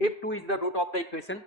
If 2 is the root of the equation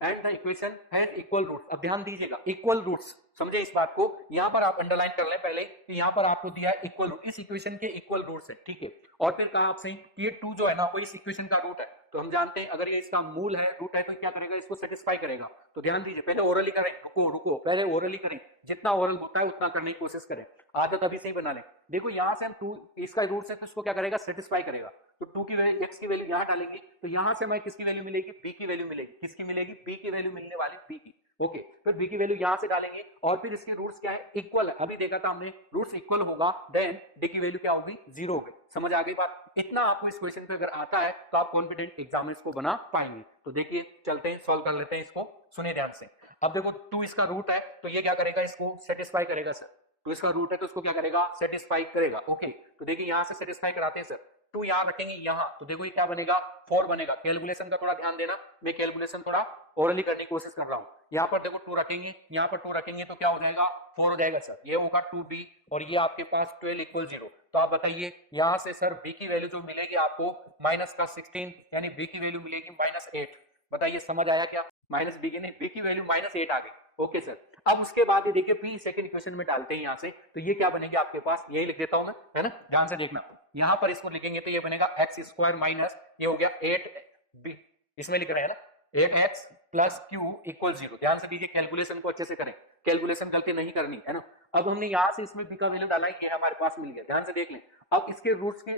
and the equation has equal roots. अब ध्यान दीजिएगा, equal roots, समझे इस बात को, यहां पर आप अंडरलाइन कर लें पहले कि यहां पर आपको दिया है इक्वल रूट, इस इक्वेशन के इक्वल रूट्स है, ठीक है। और फिर कहा आपसे कि ये 2 जो है ना वो इस इक्वेशन का रूट है, तो हम जानते हैं अगर ये इसका मूल है, रूट है, तो क्या करेगा, इसको सेटिस्फाई करेगा। तो ध्यान दीजिए, पहले ओरली करें, रुको रुको, पहले ओरली करें, जितना ओरल होता है उतना करने की कोशिश करें, आदत अभी से ही बना लें। देखो यहां से हम 2 इसका रूट है तो इसको क्या करेगा, सेटिस्फाई करेगा। तो 2 की वैल्यू, x की वैल्यू यहां डालेंगे, तो यहां से हमें किसकी वैल्यू मिलेगी, b की वैल्यू मिलेगी। किसकी मिलेगी, b की वैल्यू मिलने वाली, b की, ओके। फिर b की वैल्यू यहां से डालेंगे और फिर इसके रूट्स क्या है, इक्वल है, अभी देखा था हमने, रूट्स इक्वल होगा देन d की वैल्यू क्या होगी, 0 होगी। समझ आ गई बात। इतना आपको इस क्वेश्चन पे अगर आता है तो आप कॉन्फिडेंट एग्जाम इसको बना पाएंगे। तो देखिए चलते हैं, सॉल्व कर लेते हैं इसको, सुनिए ध्यान से। अब देखो 2 इसका रूट है तो ये क्या करेगा, इसको सेटिस्फाई करेगा सर। 2 इसका रूट है तो इसको क्या करेगा, सेटिस्फाई करेगा, ओके। तो देखिए यहां से सेटिस्फाई कराते हैं सर, 2 यहां रखेंगे यहां, तो देखो ये क्या बनेगा, 4 बनेगा। कैलकुलेशन का थोड़ा ध्यान देना, मैं कैलकुलेशन थोड़ा ओरली करने की कोशिश कर रहा हूं। यहां पर देखो 2 रखेंगे, यहां पर 2 रखेंगे तो क्या हो जाएगा, 4 हो जाएगा सर। ये होगा 2b और ये आपके पास 12 इक्वल 0। तो आप बताइए यहां से सर b की वैल्यू जो मिलेगी आपको माइनस का 16, यानी b की वैल्यू मिलेगी -8। बताइए समझ आया क्या, माइनस b की नहीं, b की वैल्यू -8 आ गई, ओके सर। अब उसके बाद ये देखिए p सेकंड इक्वेशन में डालते हैं यहां से, तो ये क्या बनेगी आपके पास, यही लिख देता हूं मैं, है ना, ध्यान से देखना। यहां पर इसको लिखेंगे तो ये बनेगा एक्स स्क्वायर माइनस, ये हो गया 8b, इसमें लिख रहे हैं ना, 8x प्लस क्यू इक्वल 0। ध्यान से दीजिए, कैलकुलेशन को अच्छे से करें, कैलकुलेशन गलती नहीं करनी, है ना। अब हमने यहां से इसमें b का वैल्यू डाला, ये हमारे पास मिल गया, ध्यान से देख लें। अब इसके रूट्स के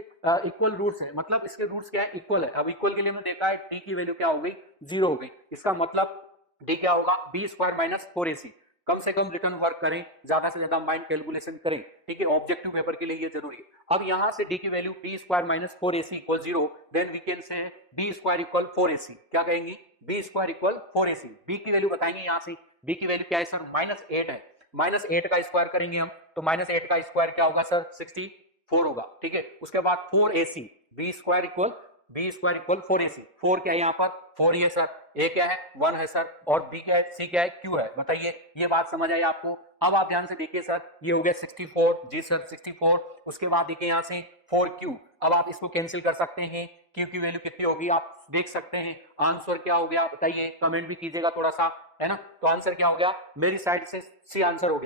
इक्वल रूट्स हैं, मतलब इसके रूट्स क्या है, इक्वल है। अब इक्वल के लिए हमने देखा है t की वैल्यू क्या हो गई, 0 हो गई। इसका मतलब d क्या होगा, b स्क्वायर माइनस 4ac। कम से कम रिटर्न वर्क करें, ज्यादा से ज्यादा माइंड कैलकुलेशन करें, ठीक है, ऑब्जेक्टिव पेपर के लिए ये जरूरी है। अब यहां से d की value b square minus 4ac equal 0, then we can say b square equal 4ac। क्या कहेंगे, b square equal 4ac। b की वैल्यू बताएंगे यहां से, b की वैल्यू क्या है सर, -8 है। -8 का स्क्वायर करेंगे हम, तो -8 का स्क्वायर क्या होगा सर, 64 होगा, ठीक है। उसके बाद 4ac, b square equal 4ac। 4 क्या है यहाँ पर, 4 ही है सर, a क्या है, 1 है सर, और b क्या है, c क्या है, q है। बताइए ये बात समझ आई आपको। अब आप ध्यान से देखिए सर, ये हो गया 64, जी सर 64। उसके बाद देखिए यहाँ से 4q, अब आप इसको कैंसिल कर सकते हैं, q की वैल्यू कितनी होगी आप देख सकते हैं। आंसर क्या हो गया बताइए, कमेंट भी कीजिएगा थोड़ा सा, है ना। तो आंसर क्या हो गया, मेरी साइड से सी आंसर हो गया।